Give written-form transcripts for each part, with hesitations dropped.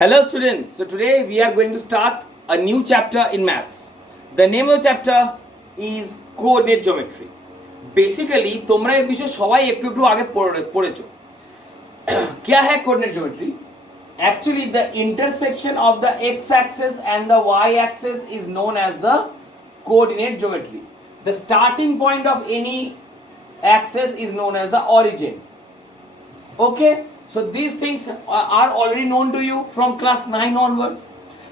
Hello students, so today we are going to start a new chapter in maths. The name of the chapter is coordinate geometry. Basically তোমরা এই বিষয়ে সবাই একটু একটু আগে পড়েছো। क्या है coordinate geometry? Actually the intersection of the x axis and the y axis is known as the coordinate geometry. The starting point of any axis is known as the origin. Okay? So these things are already known to you from class 9 onwards.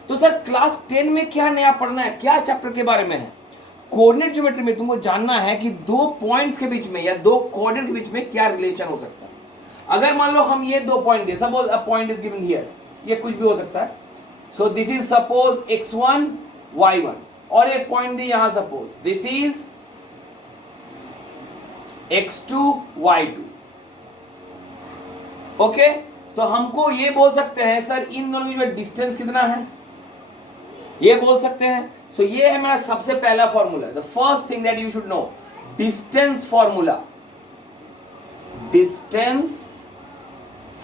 तो sir class 10 में क्या नया पढ़ना है, क्या chapter के बारे में है? कोऑर्डिनेट ज्योमेट्री में तुमको जानना है कि दो पॉइंट्स के बीच में या दो कोऑर्डिनेट के बीच में क्या रिलेशन हो सकता है. अगर मान लो हम ये दो point they, suppose a point is given here, ये कुछ भी हो सकता है. So this is suppose x1 y1 और एक पॉइंट दी यहां, suppose this is x2 y2. Okay तो हमको ये बोल सकते हैं सर इन दोनों के बीच में डिस्टेंस कितना है, ये बोल सकते हैं. सो ये है हमारा सबसे पहला formula. The first thing that you should know, distance formula. Distance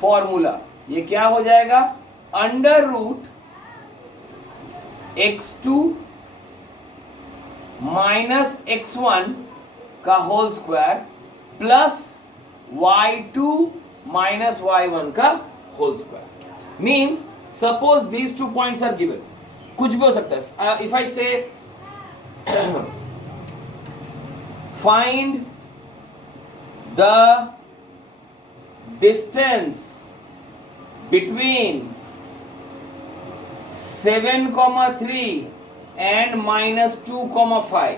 formula ये क्या हो जाएगा, under root x2 minus x1 का whole square plus y2 minus y1 का whole square. Means suppose these 2 points are given, कुछ भी हो सकता है. If I say find the distance between 7,3 and minus 2,5.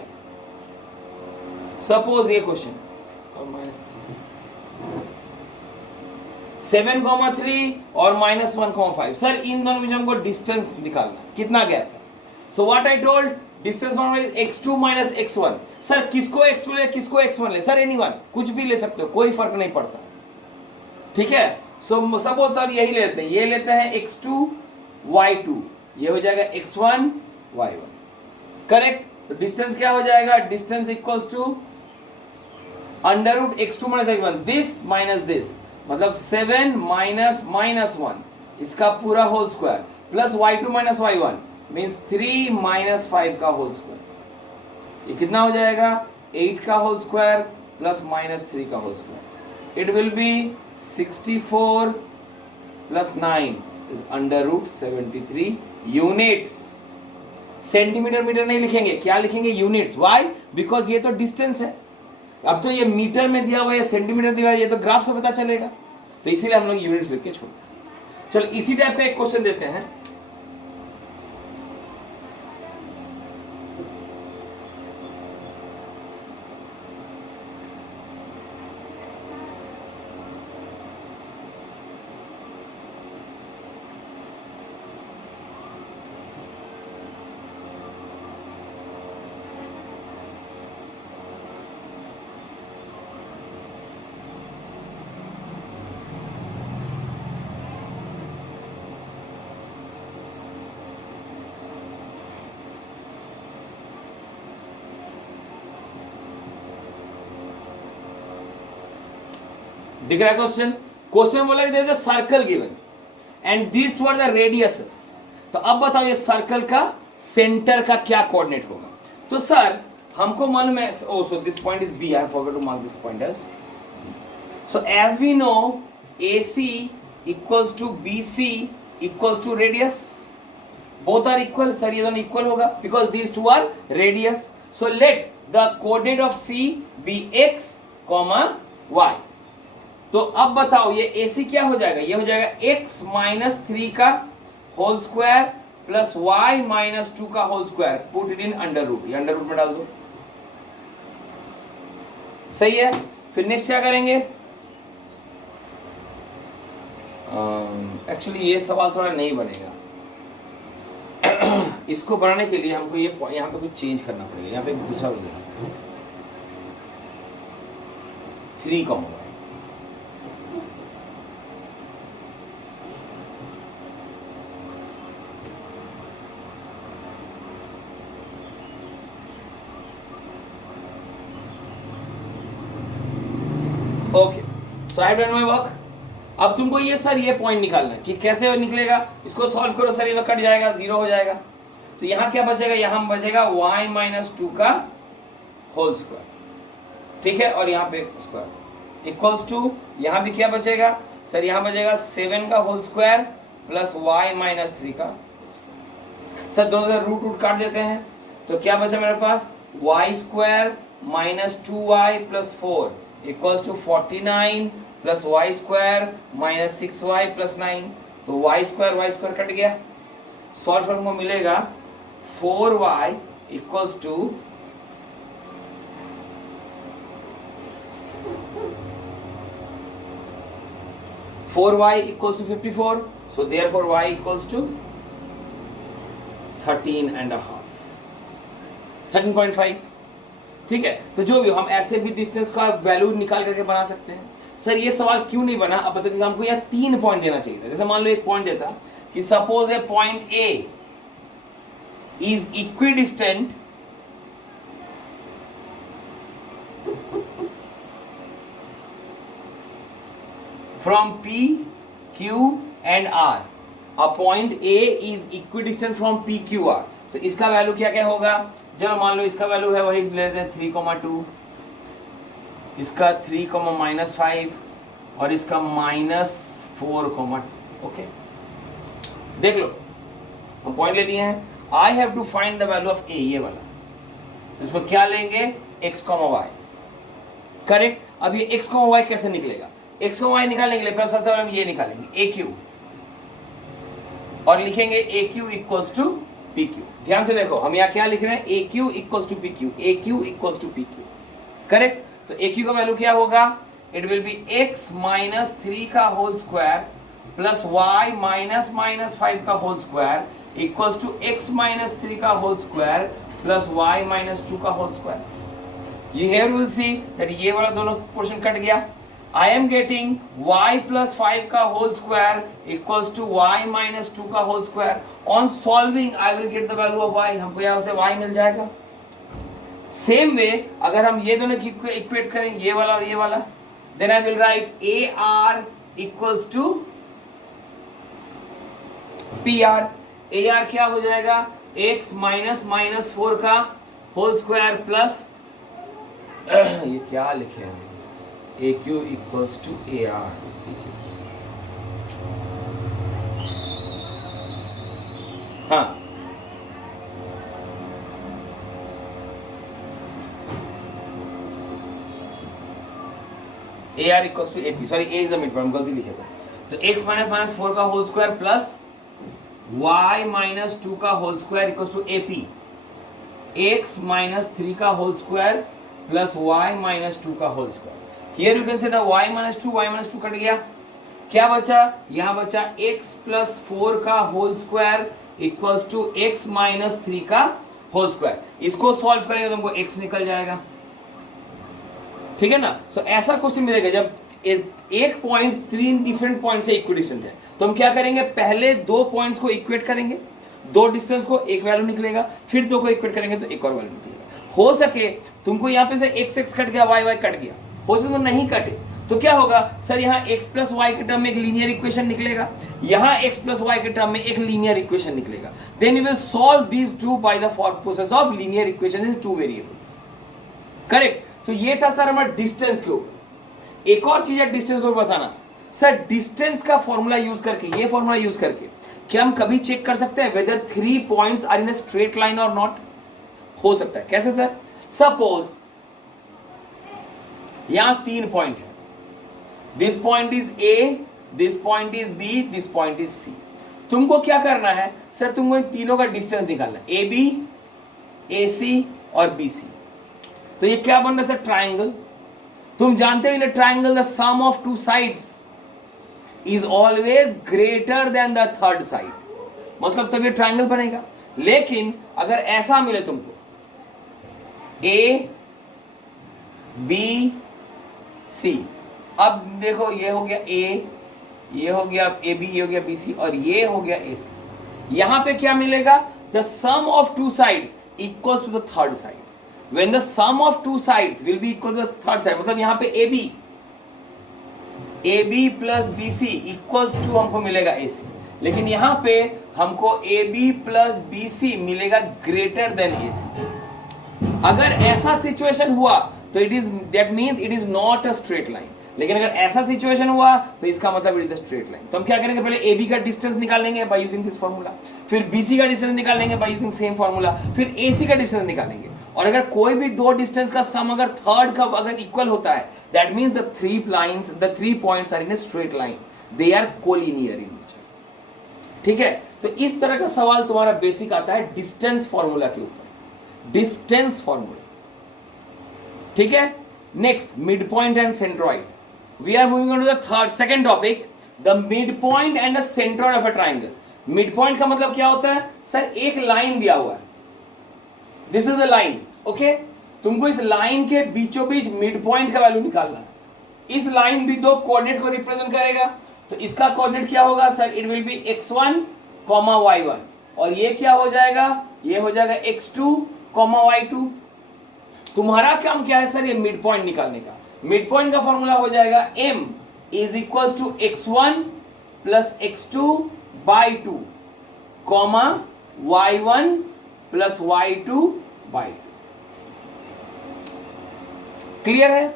Suppose ये क्वेश्चन और minus 7,3 और माइनस 1,5. सर इन दोनों में हमको डिस्टेंस निकालना, कितना गैप है. So what I told, distance x2 minus x1. Sir किसको x2 ले, किसको x1 ले, सर एनीवन, कुछ भी ले सकते हो, कोई फर्क नहीं पड़ता. ठीक है. सो सपोज सर यही लेते हैं, ये लेते हैं x2 y2, ये हो जाएगा x1 y1. करेक्ट. तो डिस्टेंस क्या हो जाएगा, distance equals to under root x2 minus x1, this minus this, मतलब 7 माइनस माइनस 1 इसका पूरा whole square plus y2 minus y1 means 3 minus 5 का होल स्क्वायर. ये कितना हो जाएगा, 8 का होल स्क्वायर प्लस माइनस 3 का whole square. It will be 64 plus 9 is under root 73 units. Centimetre metre नहीं लिखेंगे, क्या लिखेंगे, यूनिट्स. व्हाई, बिकॉज ये तो डिस्टेंस है. अब तो ये मीटर में दिया हुआ है, सेंटीमीटर दिया हुआ है, ये तो ग्राफ से पता चलेगा, तो इसीलिए हम लोग यूनिट्स लिख के छोड़. चलो इसी टाइप का एक क्वेश्चन देते हैं. दिख रहा है क्वेश्चन. क्वेश्चन बोला there is a circle given and this two are the radiuses. तो अब बताओ ये सर्कल का सेंटर का क्या कोऑर्डिनेट होगा. तो सर हमको मालूम है, so this point is B, I have forgot to mark this point as. So as we know AC equals to BC equals to radius. Both are equal. Sir ये दोनों equal होगा because these two are radius. So let the coordinate of C be x, y. तो अब बताओ ये AC क्या हो जाएगा, ये हो जाएगा x माइनस 3 का whole square plus y minus 2 का whole square. Put it in under root, ये अंडर रूट में डाल दो. सही है. फिर नेक्स्ट क्या करेंगे, एक्चुअली ये सवाल थोड़ा नहीं बनेगा. इसको बनाने के लिए हमको ये यहाँ पे कुछ चेंज करना पड़ेगा. यहाँ पे एक दूसरा हो जाएगा 3 कम होगा. Okay, so I have done my work. अब तुमको ये सर ये पॉइंट निकालना कि कैसे निकलेगा, इसको सॉल्व करो सर, ये तो कट जाएगा, 0 हो जाएगा। तो यहाँ क्या बचेगा, यहाँ बचेगा y माइनस 2 का होल स्क्वायर, ठीक है, और यहाँ पे स्क्वायर इक्वल्स टू, यहाँ भी क्या बचेगा सर, यहाँ बचेगा 7 का whole square plus y minus 3 का। सर दोनों से रूट काट देते हैं, तो क्या बचा मेरे पास, y square minus 2y plus 4 equals to 49 plus y square minus 6y plus 9। तो y स्क्वायर कट गया, सॉल्व करने को मिलेगा 4y equals to 4y equals to 54, so therefore y equals to 13.5, ठीक है। तो जो भी हम ऐसे भी डिस्टेंस का वैल्यू निकाल करके बना सकते हैं। सर ये सवाल क्यों नहीं बना, अब बताइए, हमको यहाँ 3 पॉइंट देना चाहिए था। जैसे मान लो एक पॉइंट देता कि suppose A point A is equidistant from P, Q and R. A point A is equidistant from P, Q, R. तो इसका वैल्यू क्या क्या होगा, चलो मान लो इसका वैल्यू है वही लेते हैं 3,2, इसका 3,-5 और इसका -4,2। ओके, देख लो हम पॉइंट ले लिए हैं। I have to find the value of a, ये वाला, इसको क्या लेंगे x, y, करेक्ट। अब ये x, y कैसे निकलेगा, x को y निकालने के लिए पहले सबसे पहले हम ये निकालेंगे AQ और लिखेंगे AQ इक्वल्स टू PQ। ध्यान से देखो हम यहाँ क्या लिख रहे हैं, AQ equals to PQ, AQ equals to PQ, correct. तो AQ का वैल्यू क्या होगा, it will be x minus 3 का whole square plus y minus -5 का whole square equals to x minus 3 का whole square plus y minus 2 का whole square. ये here will see that ये वाला दोनों पोर्शन कट गया। I am getting y plus 5 का whole square equals to y minus 2 का whole square. On solving, I will get the value of y. हमको यहाँ से y मिल जाएगा। Same way, अगर हम ये दोनों की इक्वेट करें, ये वाला और ये वाला, then I will write AR equals to PR. AR क्या हो जाएगा, x minus -4 का whole square plus ये क्या लिखे हैं, AQ equals to AR. हाँ, AR equals to AP. Sorry, A is the midpoint, गलती लिखे थे। तो x माइनस 4 का whole square plus y minus 2 का whole square equals to AP, x minus 3 का whole square plus y minus 2 का whole square. Here you can say the y minus 2 कट गया, क्या बचा, यहाँ बचा x plus 4 का whole square equals to x minus 3 का होल स्क्वायर। इसको सॉल्व करेंगे तो हमको x निकल जाएगा, ठीक है ना। तो ऐसा क्वेश्चन मिलेगा जब एक पॉइंट 3 डिफरेंट पॉइंट से इक्विडिस्टेंट है, तो हम क्या करेंगे, पहले 2 पॉइंट्स को इक्वेट करेंगे, 2 डिस्टेंस को एक वैल्यू निकलेगा, फिर 2 को इक्वेट करेंगे तो एक और वैल्यू निकलेगा। हो सके तुमको यहाँ पे से x कट गया, y कट गया, हो सकता नहीं कटे, तो क्या होगा सर, यहाँ x प्लस वाई के टर्म में एक लीनियर इक्वेशन निकलेगा, यहाँ x प्लस वाई के टर्म में एक लीनियर इक्वेशन निकलेगा। Then you will solve these two by the process of linear equation in 2 variables, correct. तो ये था सर हमारा डिस्टेंस के ऊपर। एक और चीज है डिस्टेंस को बताना, सर डिस्टेंस का फॉर्मूला यूज करके, ये फॉर्मूला यूज करके क्या हम कभी चेक कर सकते हैं whether 3 points are in a straight line और नॉट। हो सकता है, कैसे सर, सपोज यहां 3 पॉइंट है, this point is A, this point is B, this point is C। तुमको क्या करना है सर, तुमको इन तीनों का डिस्टेंस निकालना है, AB, AC और BC। तो ये क्या बन रहा है सर, ट्राइंगल। तुम जानते हो in triangle the sum of 2 sides is always greater than the third side, मतलब तब ये ट्राइंगल बनेगा। लेकिन अगर ऐसा मिले तुमको A, B, C, अब देखो ये हो गया A, ये हो गया AB, ये हो गया BC और ये हो गया AC, यहां पे क्या मिलेगा, the sum of 2 sides equals to the third side. When the sum of 2 sides will be equal to the third side, मतलब यहाँ पे AB A B plus B C equals to हमको मिलेगा ए सी, लेकिन यहां पे हमको A B plus B C मिलेगा ग्रेटर देन ए सी। अगर ऐसा सिचुएशन हुआ तो it is that means it is not a straight line, लेकिन अगर ऐसा सिचुएशन हुआ तो इसका मतलब it is a straight line. तो हम क्या करेंगे, पहले ए बी का डिस्टेंस निकाल लेंगे बाय यूजिंग दिस फार्मूला, फिर बी सी का डिस्टेंस निकाल लेंगे बाय यूजिंग सेम फार्मूला, फिर ए सी का डिस्टेंस निकालेंगे। और अगर कोई भी दो डिस्टेंस का सम अगर थर्ड का अगर इक्वल होता है, that means the three points are in a straight line, they are collinear in nature. ठीक है, तो इस तरह का सवाल तुम्हारा बेसिक आता है डिस्टेंस फार्मूला के ऊपर, डिस्टेंस फार्मूला। ठीक है, next mid point and centroid. We are moving on to the second topic, the mid point and the centroid of a triangle. Mid point का मतलब क्या होता है, सर एक लाइन दिया हुआ है, this is the line, okay, तुमको इस लाइन के बीचों बीच मिड पॉइंट का वैल्यू निकालना है। इस लाइन भी दो कोऑर्डिनेट को रिप्रेजेंट करेगा, तो इसका कोऑर्डिनेट क्या होगा sir, it will B x1, y1, और ये क्या हो जाएगा, ये हो जाएगा x2, y2। तुम्हारा काम क्या है सर, ये मिड पॉइंट निकालने का। मिड पॉइंट का फॉर्मूला हो जाएगा m is equal to x1 plus x2 by 2, y1 plus y2 by 2। Clear है?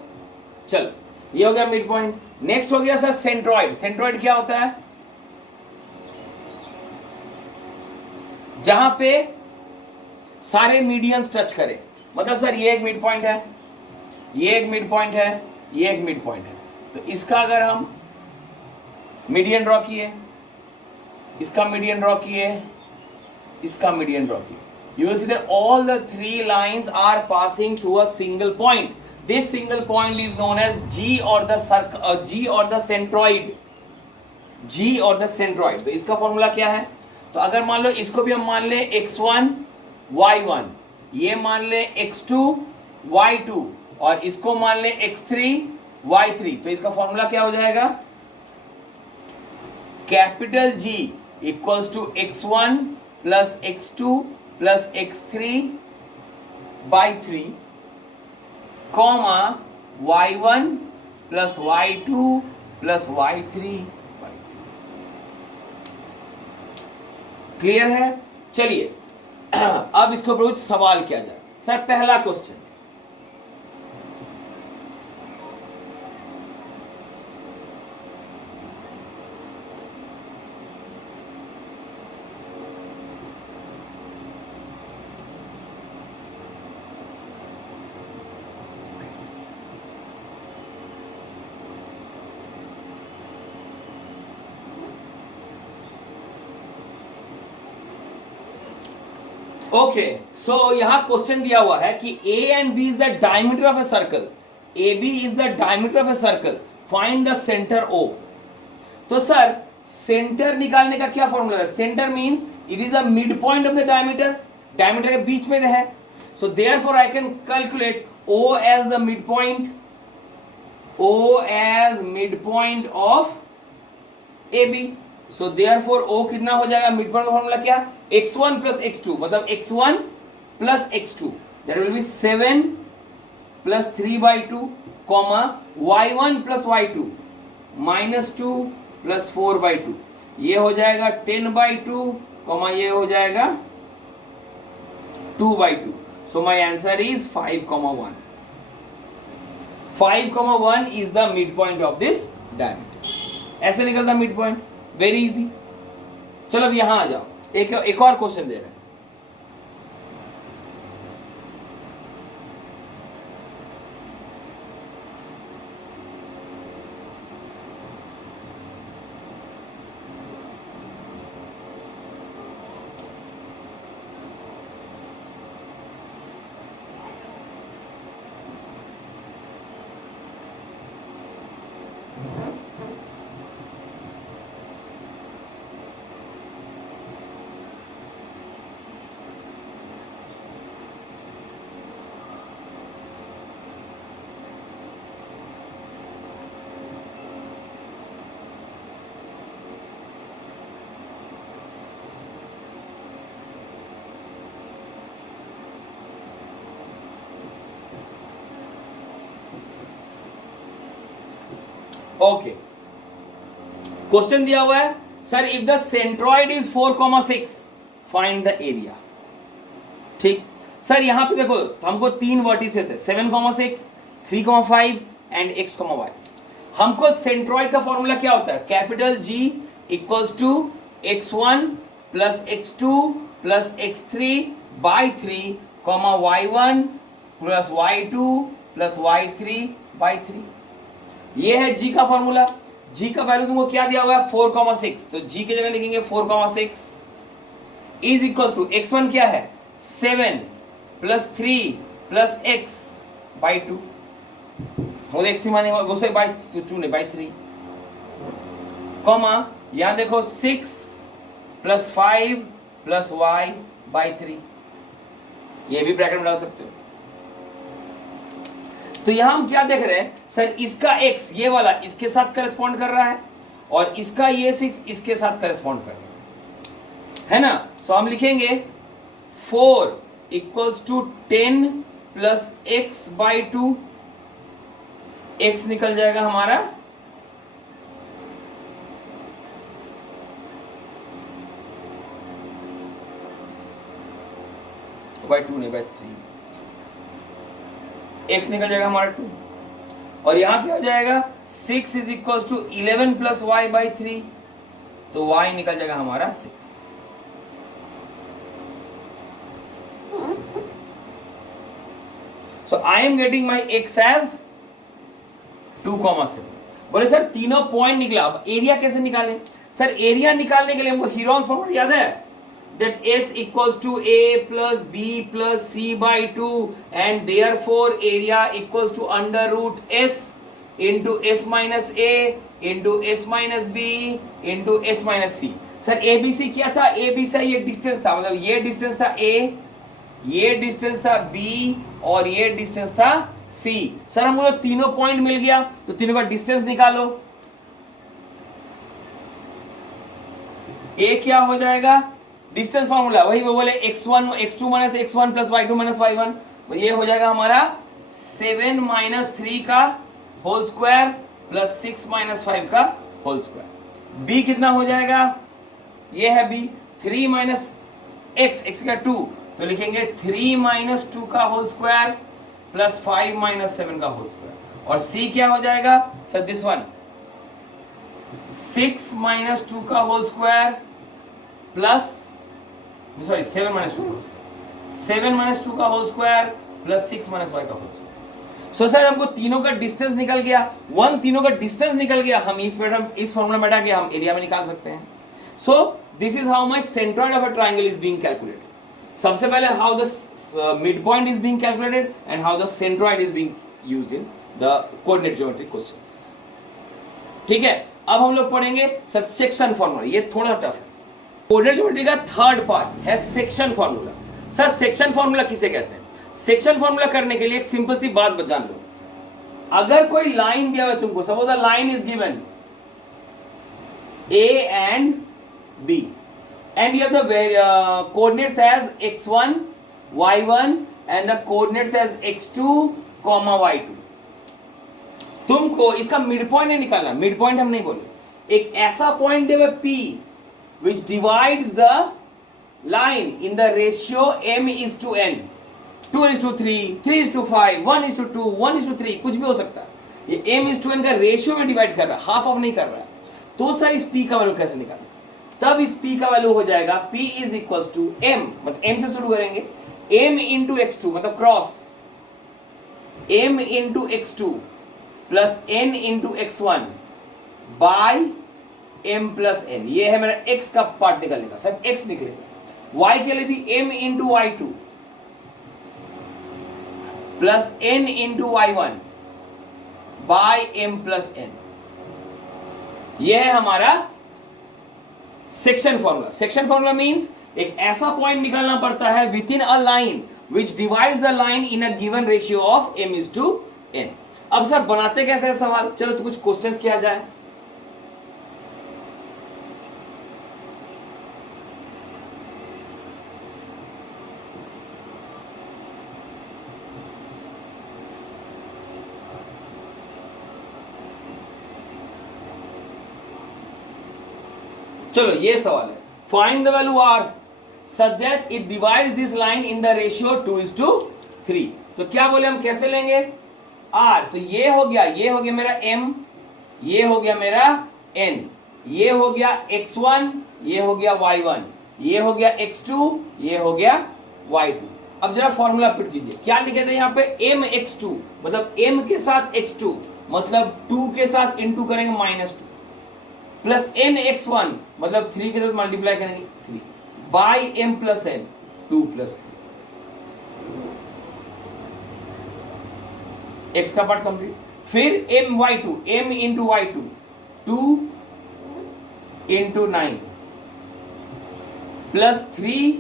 चलो, ये हो गया मिड पॉइंट। नेक्स्ट हो गया सर सेंट्रॉइड। सेंट्रॉइड क्या होता है, जहां पे सारे मीडियंस टच करें। मतलब सर ये एक मिड पॉइंट है, ये एक मिड पॉइंट है, ये एक मिड पॉइंट है, तो इसका अगर हम मीडियन ड्रॉ किए, इसका मीडियन ड्रॉ किए, इसका मीडियन ड्रॉ किए, you will see that all the three lines are passing through a single point. This single point is known as G or the centroid. G or the centroid. तो इसका formula क्या है, तो अगर मान लो इसको भी हम मान ले x1 y1, ये मान ले x2 y2, और इसको मान ले x3 y3, तो इसका फॉर्मूला क्या हो जाएगा, capital G equals to x1 plus x2 plus x3 by 3, comma y1 plus y2 plus y3 by 3। Clear है? चलिए अब इसके ऊपर कुछ सवाल किया जाए। सर पहला क्वेश्चन, ओके, सो यहां क्वेश्चन दिया हुआ है कि A and B is the diameter of a circle, A B is the diameter of a circle, find the centre O. तो सर सेंटर निकालने का क्या फॉर्मूला है, centre means it is a mid point of the diameter, diameter के बीच में है, so therefore I can calculate O as the mid point, O as mid point of A B. So therefore O कितना हो जाएगा, mid point का formula क्या, x1 plus x2, मतलब x1 plus x2, that will B 7 plus 3/2, comma y1 plus y2 minus 2 plus 4/2, ये हो जाएगा 10/2, comma ये हो जाएगा 2/2। So my answer is 5,1। 5,1 is the mid point of this diameter. ऐसे निकलता मिड पॉइंट, वेरी इजी। चलो अब यहां आ जाओ, एक और क्वेश्चन दे रहे हैं। ओके, क्वेश्चन दिया हुआ है sir if the centroid is 4,6 find the area. ठीक सर यहां पे देखो हमको 3 वर्टिसेस है 7,6 3,5 एंड x,y। हमको सेंट्रॉइड का फॉर्मूला क्या होता है capital G equals to x1 plus x2 plus x3 by 3 y1 plus y2 plus y3 by 3। ये है G का फॉर्मूला। G का वैल्यू तुमको क्या दिया हुआ है 4,6 तो G की जगह लिखेंगे 4,6 इज इक्वल टू x1 क्या है 7 प्लस 3 प्लस x बाई 2 वो x3 माने उसे बाई 2 ने बाई 3 कॉमा यहां देखो 6 प्लस 5 प्लस y बाई 3 ये भी ब्रैकेट में डाल सकते हो। तो यहां हम क्या देख रहे हैं सर इसका x ये वाला इसके साथ करस्पॉन्ड कर रहा है और इसका ये 6 इसके साथ करस्पॉन्ड कर रहा है ना। सो हम लिखेंगे 4 equals to 10 plus x by 2 x निकल जाएगा हमारा बाई 2 नहीं बाई 3 x निकल जाएगा हमारा 2 और यहां क्या हो जाएगा 6 is equal to 11 plus y by 3 तो y निकल जाएगा हमारा 6। So I am getting my x as 2,7। बोले सर तीनों पॉइंट निकला अब एरिया कैसे निकालें सर एरिया निकालने के लिए हमको हीरोन्स फॉर्मूला याद है that s equals to a plus b plus c by 2 and therefore area equals to under root s into s minus a into s minus b into s minus c। Sir abc क्या था ab से ये distance था मतलब ये distance था a ये distance था b और ये डिस्टेंस था c। सर हमको तो तीनों पॉइंट मिल गया तो तीनों का डिस्टेंस निकालो। a क्या हो जाएगा डिस्टेंस फॉर्मूला वही वो बोले x1 x2 minus x1 plus y2 minus y1 तो ये हो जाएगा हमारा 7 माइनस 3 का होल स्क्वायर प्लस 6 माइनस 5 का होल स्क्वायर। b कितना हो जाएगा ये है b 3 माइनस x का 2 तो लिखेंगे 3 माइनस 2 का होल स्क्वायर प्लस 5 माइनस 7 का होल स्क्वायर और c क्या हो जाएगा सर दिस वन 6 माइनस 2 का whole square plus sorry 7 minus 2 7 minus 2 का होल स्क्वायर प्लस 6 माइनस 5 का होल स्क्वायर। सो सर हमको तीनों का डिस्टेंस निकल गया तीनों का डिस्टेंस निकल गया हम इस फॉर्मूला में डाल के हम एरिया में निकाल सकते हैं। So this is how my centroid of a triangle is being calculated. सबसे पहले how the mid point is being calculated and how the centroid is being used in the coordinate geometry questions. ठीक है अब हम लोग पढ़ेंगे sir section formula ये थोड़ा टफ है। कोऑर्डिनेट ज्योमेट्री का थर्ड पार्ट है section formula. Sir section formula किसे कहते हैं सेक्शन फॉर्मूला करने के लिए एक सिंपल सी बात जान लो। अगर कोई लाइन दिया हुआ है तुमको suppose the line is given a and b and you have the coordinates as x1 y1 and the coordinates as x2 y2। तुमको इसका मिड पॉइंट नहीं निकालना मिड पॉइंट हम नहीं बोले एक ऐसा पॉइंट दिया हुआ p which divides the line in the ratio m is to n 2 is to 3 3 is to 5 1 is to 2 1 is to 3 कुछ भी हो सकता है ये m is to n का रेशियो में डिवाइड कर रहा है हाफ ऑफ नहीं कर रहा है। तो सर इस p का वैल्यू कैसे निकालना तब इस p का वैल्यू हो जाएगा p is equals to m मतलब m से शुरू करेंगे m into x2 मतलब cross m into x2 plus n into x1 by m plus n ये है मेरा x का पार्ट निकलने का सब x निकलेगा। y के लिए भी m into y2 plus n into y1 by m plus n ये है हमारा section formula. Section formula means एक ऐसा पॉइंट निकालना पड़ता है within a line which divides the line in a given ratio of m is to n। अब sir बनाते कैसे है सवाल चलो तो कुछ क्वेश्चंस किया जाए। चलो ये सवाल है, find the value r such that it divides this line in the ratio 2:3। तो क्या बोले हम, कैसे लेंगे r, तो ये हो गया मेरा m, ये हो गया मेरा n, ये हो गया x1, ये हो गया y1, ये हो गया x2, ये हो गया y2। अब जरा फॉर्मूला पुट कीजिए, क्या लिखे थे यहाँ पे, mx2 मतलब m के साथ x2 मतलब 2 के साथ इंटू करेंगे -2 प्लस nx1 मतलब 3 के साथ मल्टीप्लाई करेंगे 3 by m plus n 2 plus 3, x का पार्ट कंप्लीट। फिर my2 m into y2 2 into 9 plus 3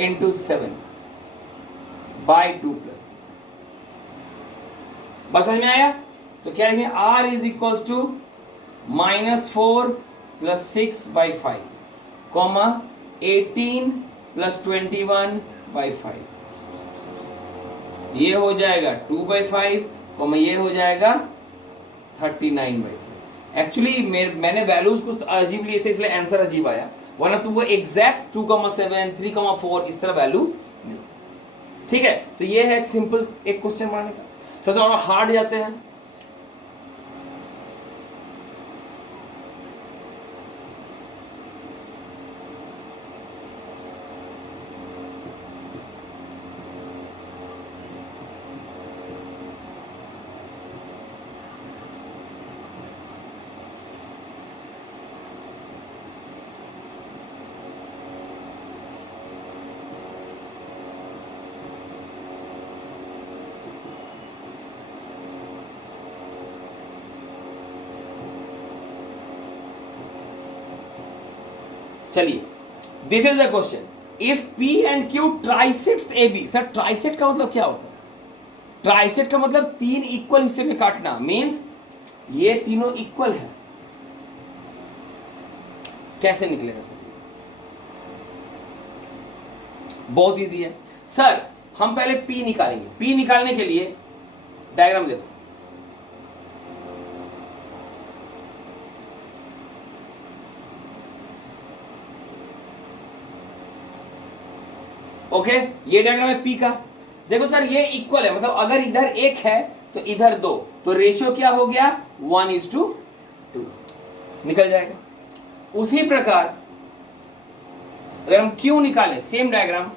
into 7 by 2 plus 3। बस समझ में आया? तो क्या लिखेंगे, r is equal to -4 plus 6 by 5 comma 18 plus 21 by 5, ये हो जाएगा 2 बाई 5 कॉमा ये हो जाएगा 39 बाई 5। एक्चुअली मैंने वैल्यूज कुछ अजीब लिए थे इसलिए आंसर अजीब आया, वरना तो वो एग्जैक्ट 2,7 3,4 इस तरह वैल्यू नहीं। ठीक है, तो ये है एक सिंपल एक क्वेश्चन बनाने का। थोड़ा सा और हार्ड जाते हैं। चलिए, this is the question, if P and Q trisects AB। Sir trisect का मतलब क्या होता है? ट्राइसेट का मतलब 3 इक्वल हिस्से में काटना, मींस ये तीनों इक्वल है। कैसे निकलेगा सर? बहुत इजी है सर, हम पहले P निकालेंगे। P निकालने के लिए डायग्राम देखो, ओके ये डायग्राम है P का। देखो सर ये इक्वल है, मतलब अगर इधर 1 है तो इधर 2, तो रेशियो क्या हो गया 1:2 निकल जाएगा। उसी प्रकार अगर हम Q निकालें, सेम डायग्राम,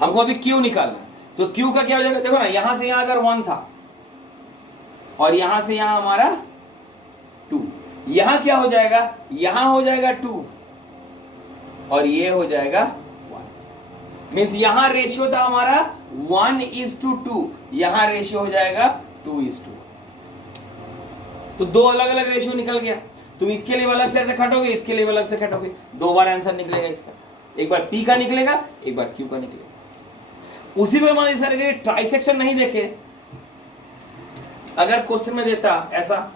हमको अभी Q निकालना है, तो Q का क्या हो जाएगा, देखो ना यहां से यहां अगर 1 था और यहां से यहां हमारा 2, यहां क्या हो जाएगा, यहां हो जाएगा 2 और ये हो जाएगा 1, मींस यहां रेशियो था हमारा 1:2, यहां रेशियो हो जाएगा 2:2। तो दो अलग अलग रेशियो निकल गया। तुम इसके लिए अलग से ऐसे खटोगे, इसके लिए अलग से खटोगे, 2 बार आंसर निकलेगा इसका, एक बार P का निकलेगा, एक बार Q का निकलेगा। उसी पर मान लीजिए सर ट्राइसेक्शन नहीं देखे, अगर क्वेश्चन में देता ऐसा,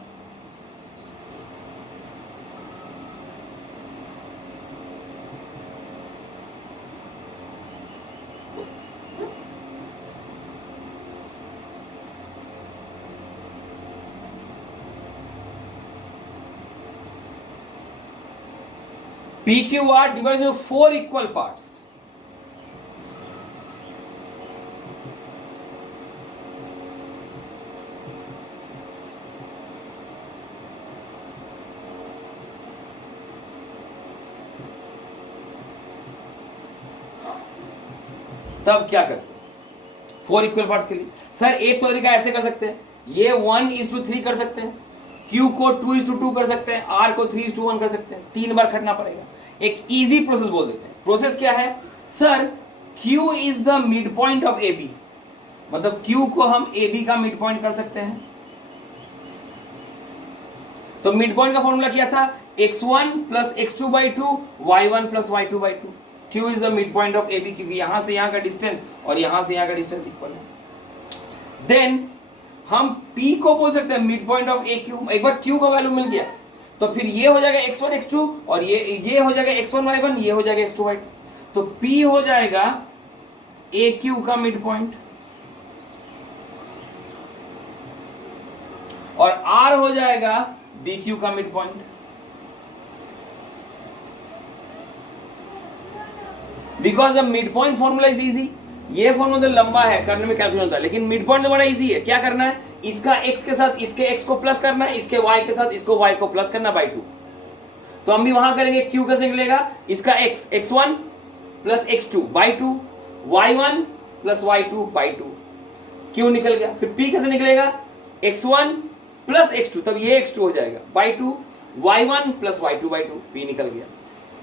PQR divided into 4 equal parts, तब क्या करते हैं 4 इक्वल पार्ट्स के लिए? सर एक तो तरीका ऐसे कर सकते हैं, ये 1:3 कर सकते हैं, Q को 2:2 कर सकते हैं, R को 3:1 कर सकते हैं, 3 बार खटना पड़ेगा। एक इजी प्रोसेस बोल देते हैं। प्रोसेस क्या है sir, Q is the mid point of AB, मतलब Q को हम AB का मिड पॉइंट कर सकते हैं। तो मिड पॉइंट का फॉर्मूला क्या था, x1 plus x2/2 y1 plus y2/2। Q is the mid point of AB, क्योंकि यहां से यहां का डिस्टेंस और यहां से यहां का डिस्टेंस इक्वल है। देन हम P को बोल सकते हैं मिड पॉइंट ऑफ AQ। एक बार Q का वैल्यू मिल गया तो फिर ये हो जाएगा x1 x2 और ये हो जाएगा x1 y1, ये हो जाएगा x2 y2। तो P हो जाएगा AQ का मिड पॉइंट और R हो जाएगा BQ का mid point. Because the mid point formula is easy. ये फॉर्मूला तो लंबा है, करने में कैलकुलेट होता है, लेकिन मिड पॉइंट तो बड़ा इजी है। क्या करना है, इसका x के साथ इसके x को प्लस करना है, इसके y के साथ इसको y को प्लस करना बाई 2। तो हम भी वहां करेंगे, q कैसे निकलेगा, इसका x x1 plus x2 by 2, y1 plus y2 by 2, q निकल गया। फिर p कैसे निकलेगा, x1 प्लस x2, तब ये x2 हो जाएगा by 2, y1 plus y2 by 2, p निकल गया।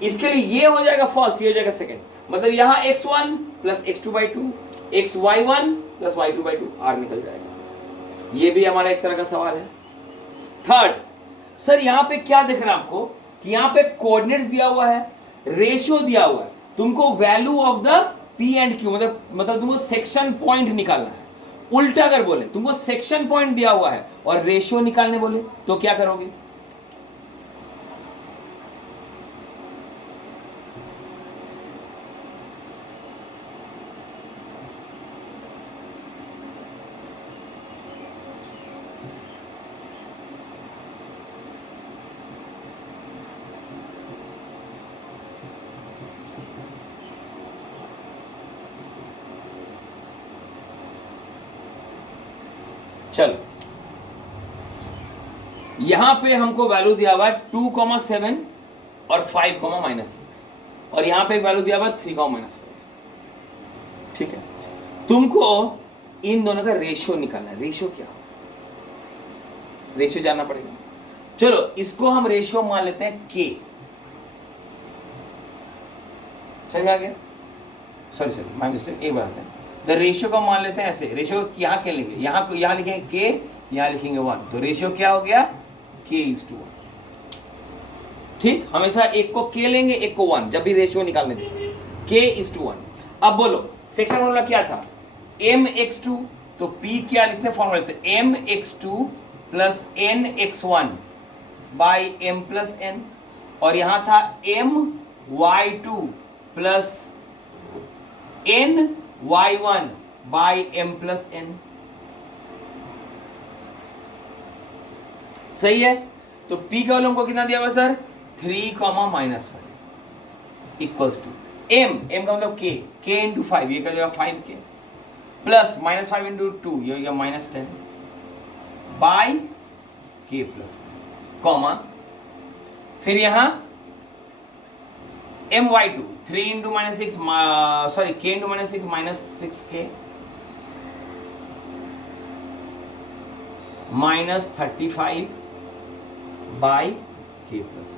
इसके लिए ये हो जाएगा फर्स्ट, ये हो जाएगा सेकंड, मतलब यहां x1 plus x2 by 2, xy1 plus y2 by 2, r निकल जाएगा। ये भी हमारा एक तरह का सवाल है। थर्ड, सर यहां पे क्या दिख रहा है आपको कि यहां पे कोऑर्डिनेट्स दिया हुआ है, रेशियो दिया हुआ है, तुमको value of the p and q, मतलब तुमको सेक्शन पॉइंट निकालना है। उल्टा अगर बोले तुमको सेक्शन पॉइंट दिया हुआ है और रेशियो निकालने बोले तो क्या करोगे, चलो यहां पे हमको वैल्यू दिया हुआ है 2,7 और 5,-6 और यहां पे वैल्यू दिया हुआ है 3,-5। ठीक है, तुमको इन दोनों का रेशियो निकालना है। रेशियो क्या, रेशियो जानना पड़ेगा। चलो इसको हम रेशियो मान लेते हैं k। समझ आ गया, सॉरी माय मिस्टेक, एक बात है, द रेशियो का मान लेते हैं ऐसे। रेशियो यहां क्या लिखेंगे, यहां लिखेंगे k, यहां लिखेंगे 1, तो रेशियो क्या हो गया, k:1। ठीक, हमेशा एक को k लेंगे, एक को 1, जब भी रेशियो निकालने देंगे, k:1। अब बोलो सेक्शन फॉर्मूला क्या था, mx2, तो p क्या लिखते हैं, फॉर्मूला लिखते हैं mx2 plus nx1 by m plus n, और यहां था my2 plus ny1 by m plus n। सही है, तो p का वैल्यू हमको कितना दिया हुआ सर, 3,-5 इक्वल्स टू m का मतलब k इंटू 5, ये क्या हो जाएगा 5k, प्लस -5 इंटू 2, ये हो गया -10 बाई k प्लस, कॉमा, फिर यहां my2 3 into -6, sorry k into -6 -6k -35 by k plus.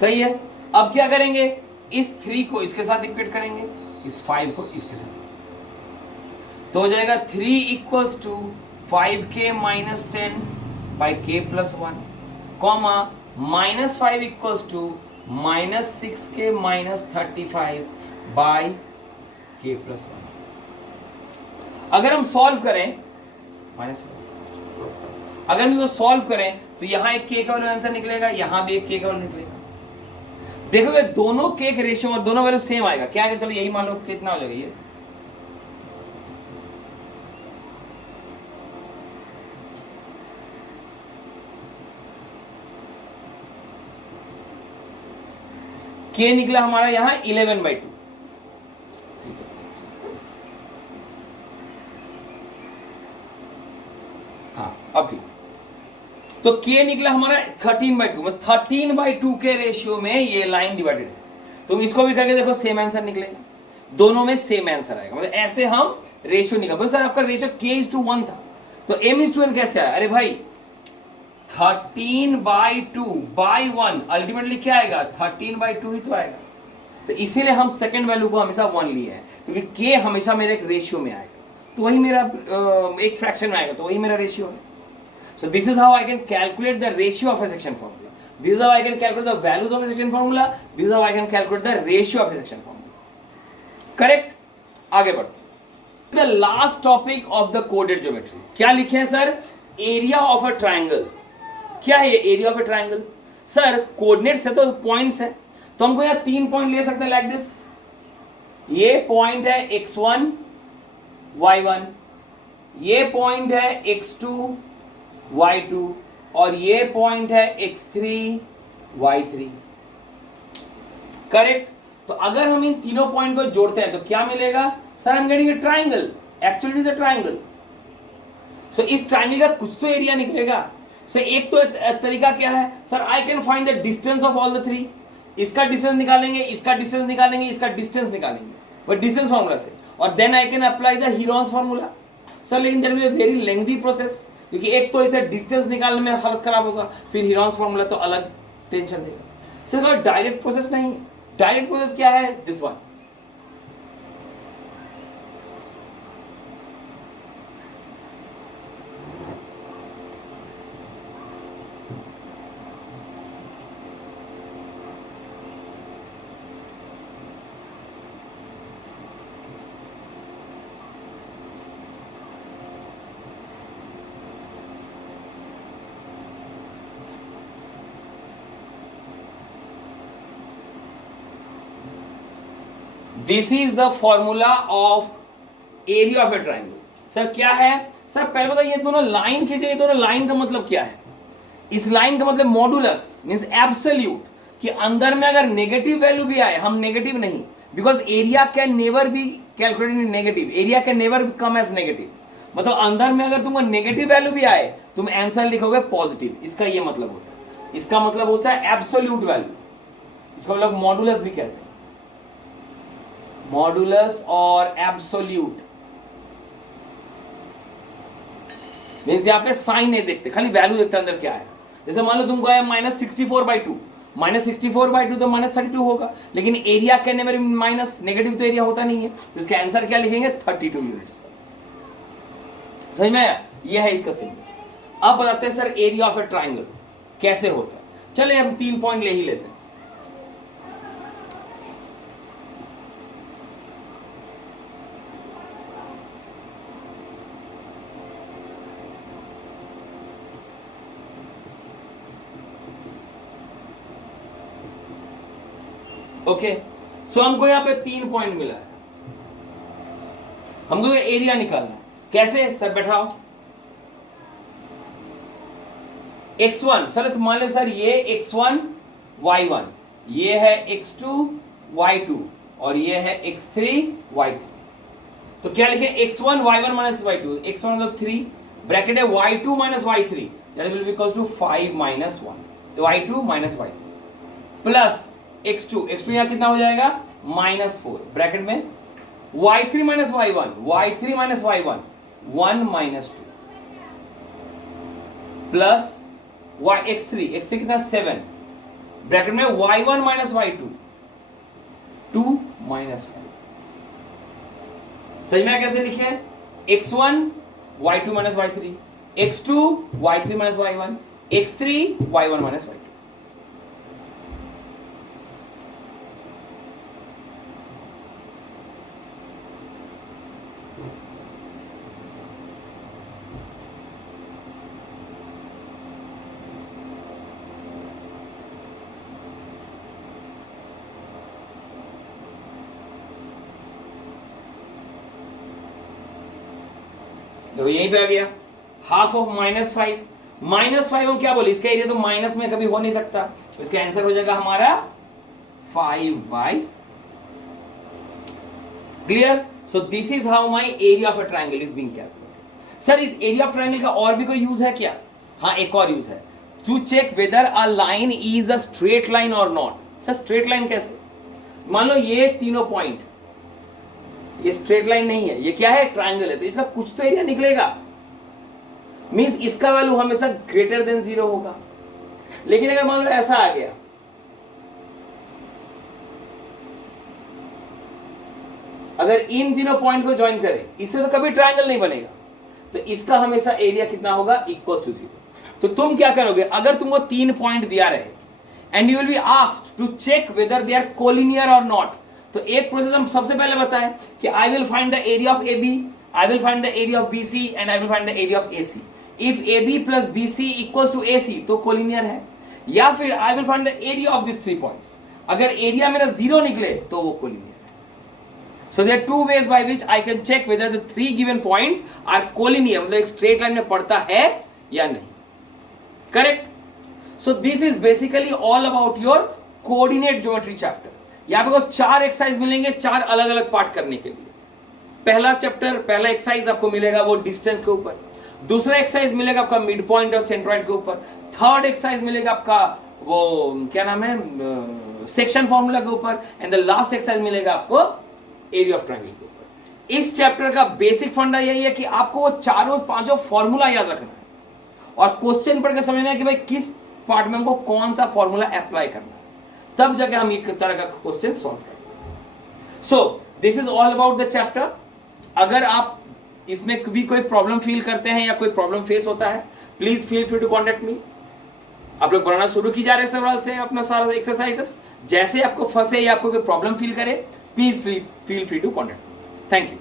सही है, अब क्या करेंगे, इस 3 को इसके साथ इक्वेट करेंगे, इस 5 को इसके साथ, तो हो जाएगा 3 equals to 5k -10 by k plus 1, comma -5 equals to -6k -35 by k plus 1। अगर हम सॉल्व करें, अगर हम इसको सॉल्व करें तो यहां एक k का वैल्यू आंसर निकलेगा, यहां भी एक k का वैल्यू निकलेगा। देखोगे दोनों k के रेशियो और दोनों वैल्यू सेम आएगा, क्या है, चलो यही मान लो कितना हो जाएगा, ये k निकला हमारा यहां 11/2। हाँ अब ठीक, तो k निकला हमारा 13/2, मतलब 13/2 के रेशियो में ये लाइन डिवाइडेड है। तुम इसको भी करके देखो, सेम आंसर निकलेगा, दोनों में सेम आंसर आएगा। मतलब ऐसे हम रेशियो निकाल, सर आपका रेशियो k:1 था, तो m:n कैसे आया, अरे भाई 13/2 बाई 1 अल्टीमेटली क्या आएगा, 13/2 ही तो आएगा। तो इसीलिए हम सेकंड वैल्यू को हमेशा 1 लिए हैं, क्योंकि k हमेशा मेरे एक रेशियो में आएगा, तो वही मेरा एक फ्रैक्शन में आएगा, तो वही मेरा रेशियो है। So this is how I can calculate the ratio of a section formula. This is how I can calculate the values of a section formula. This is how I can calculate the ratio of a section formula. Correct? आगे बढ़ते हैं। The last topic of the coded geometry. क्या लिखे हैं sir? Area of a triangle. क्या है ये area of a triangle? Sir coordinates है तो पॉइंट्स है, तो हमको यहाँ 3 पॉइंट ले सकते हैं लाइक दिस। ये पॉइंट है x1 y1, ये पॉइंट है x2 y2 और ये पॉइंट है x3 y3। करेक्ट। तो अगर हम इन तीनों पॉइंट को जोड़ते हैं तो क्या मिलेगा? Sir I am getting a triangle, actually is a triangle. So इस ट्राइंगल का कुछ तो एरिया निकलेगा। सो एक तो तरीका क्या है? Sir I can find the distance of all the three. इसका डिस्टेंस निकालेंगे, इसका डिस्टेंस निकालेंगे, इसका डिस्टेंस निकालेंगे वो डिस्टेंस फार्मूला से, और then I can apply the Heron's formula. Sir लेकिन that will be a very lengthy process, क्योंकि एक तो इसे डिस्टेंस निकालने में हालत खराब होगा, फिर हीरोन्स फार्मूला तो अलग टेंशन देगा। सर डायरेक्ट प्रोसेस नहीं है। डायरेक्ट प्रोसेस क्या है? This one. This is the formula of area of A triangle. Sir क्या है? सर पहले बताइए, ये दोनों लाइन खींचे, ये दोनों लाइन का मतलब क्या है? इस लाइन का मतलब मॉडुलस मींस एब्सोल्यूट, कि अंदर में अगर नेगेटिव वैल्यू भी आए, हम नेगेटिव नहीं, because area can never be calculated in negative, area can never come as negative. मतलब अंदर में अगर तुमको नेगेटिव वैल्यू भी आए, तुम आंसर लिखोगे पॉजिटिव। इसका ये मतलब होता है, इसका मतलब होता है एब्सोल्यूट वैल्यू। इसको लोग मॉडुलस भी कहते हैं, मॉडुलस और एब्सोल्यूट। मीन्स यहाँ पे साइन नहीं देखते, खाली वैल्यू देखते अंदर क्या है। जैसे मान लो तुमको आया -64/2, -64/2 तो -32 होगा, लेकिन एरिया के नेवर माइनस, नेगेटिव तो एरिया होता नहीं है, तो इसका आंसर क्या लिखेंगे? 32 यूनिट्स। समझ में आया? ये है इसका सिंबल। अब बताते हैं sir area of A triangle कैसे होता है। चले हम 3 पॉइंट ले ही लेते हैं। ओके, सो हमको यहां पे 3 पॉइंट मिला है, हमको एरिया निकालना है। कैसे? सर बैठाओ। x1, चलो मान ले सर ये x1 y1, ये है x2 y2 और ये है x3 y3। तो क्या लिखे? x1 y1 minus y2, x1 मतलब 3 ब्रैकेट है y2 minus y3, that will be equals to 5 minus 1, y2 minus y3 plus x2, x2 यहां कितना हो जाएगा? -4 ब्रैकेट में y3 minus y1, y3 minus y1 1 minus 2 plus x3 कितना? 7 bracket में y1 minus y2 2 minus 5। सही में कैसे लिखे? x1 y2 minus y3, x2 y3 minus y1, x3 y1 minus y2। तो यहीं पे आ गया हाफ ऑफ -5। -5 हम क्या बोले? इसका एरिया तो माइनस में कभी हो नहीं सकता, तो इसका आंसर हो जाएगा हमारा 5/। Clear? So this is how my area of a triangle is being calculated. Sir इस एरिया ऑफ ट्रायंगल का और भी कोई यूज है क्या? हाँ, एक और यूज है, to check whether a line is a straight line और नॉट। सर स्ट्रेट लाइन कैसे? मान लो ये तीनों पॉइंट, ये स्ट्रेट लाइन नहीं है, ये क्या है? ट्रायंगल है, तो इसका कुछ तो एरिया निकलेगा, मींस इसका वैल्यू हमेशा ग्रेटर देन 0 होगा। लेकिन अगर मान लो ऐसा आ गया, अगर इन तीनों पॉइंट को ज्वाइन करें, इससे तो कभी ट्रायंगल नहीं बनेगा, तो इसका हमेशा एरिया कितना होगा? Equal to 0। तो तुम क्या करोगे? अगर तुमको 3 पॉइंट दिया रहे and you will be asked to check whether they are collinear और नॉट, तो एक प्रोसेस हम सबसे पहले बताएं कि I will find the area of AB, I will find the area of BC and I will find the area of AC। If A B plus B C equals to A C तो collinear है, या फिर I will find the area of this 3 points, अगर area मेरा 0 निकले तो वो collinear है। So there 2 ways by which I can check whether the 3 given points are collinear, मतलब एक स्ट्रेट लाइन में पड़ता है या नहीं, correct. So this is basically all about your coordinate geometry chapter. यहां पे आपको 4 एक्सरसाइज मिलेंगे, 4 अलग अलग पार्ट करने के लिए। पहला एक्सरसाइज आपको मिलेगा वो डिस्टेंस के ऊपर, दूसरा एक्सरसाइज मिलेगा आपका मिड पॉइंट और सेंट्रॉइड के ऊपर, थर्ड एक्सरसाइज मिलेगा आपका वो क्या नाम है सेक्शन फॉर्मूला के ऊपर, एंड द लास्ट एक्सरसाइज मिलेगा आपको एरिया ऑफ ट्रायंगल के ऊपर। इस चैप्टर का बेसिक फंडा यही है कि आपको वो चारों पांचों फॉर्मूला याद रखना है और क्वेश्चन पढ़ के समझना है कि भाई किस पार्ट में हमको कौन सा फॉर्मूला अप्लाई करना है, तब जाके हम एक तरह का क्वेश्चन सॉल्व करेंगे। So this is all about the chapter. अगर आप इसमें भी कोई प्रॉब्लम फील करते हैं या कोई प्रॉब्लम फेस होता है, please feel free to contact me. आप लोग बनाना शुरू की जा रहे हैं सवाल से अपना सारा एक्सरसाइजेस, जैसे आपको फंसे या आपको कोई प्रॉब्लम फील करे, please feel free to contact me. Thank you.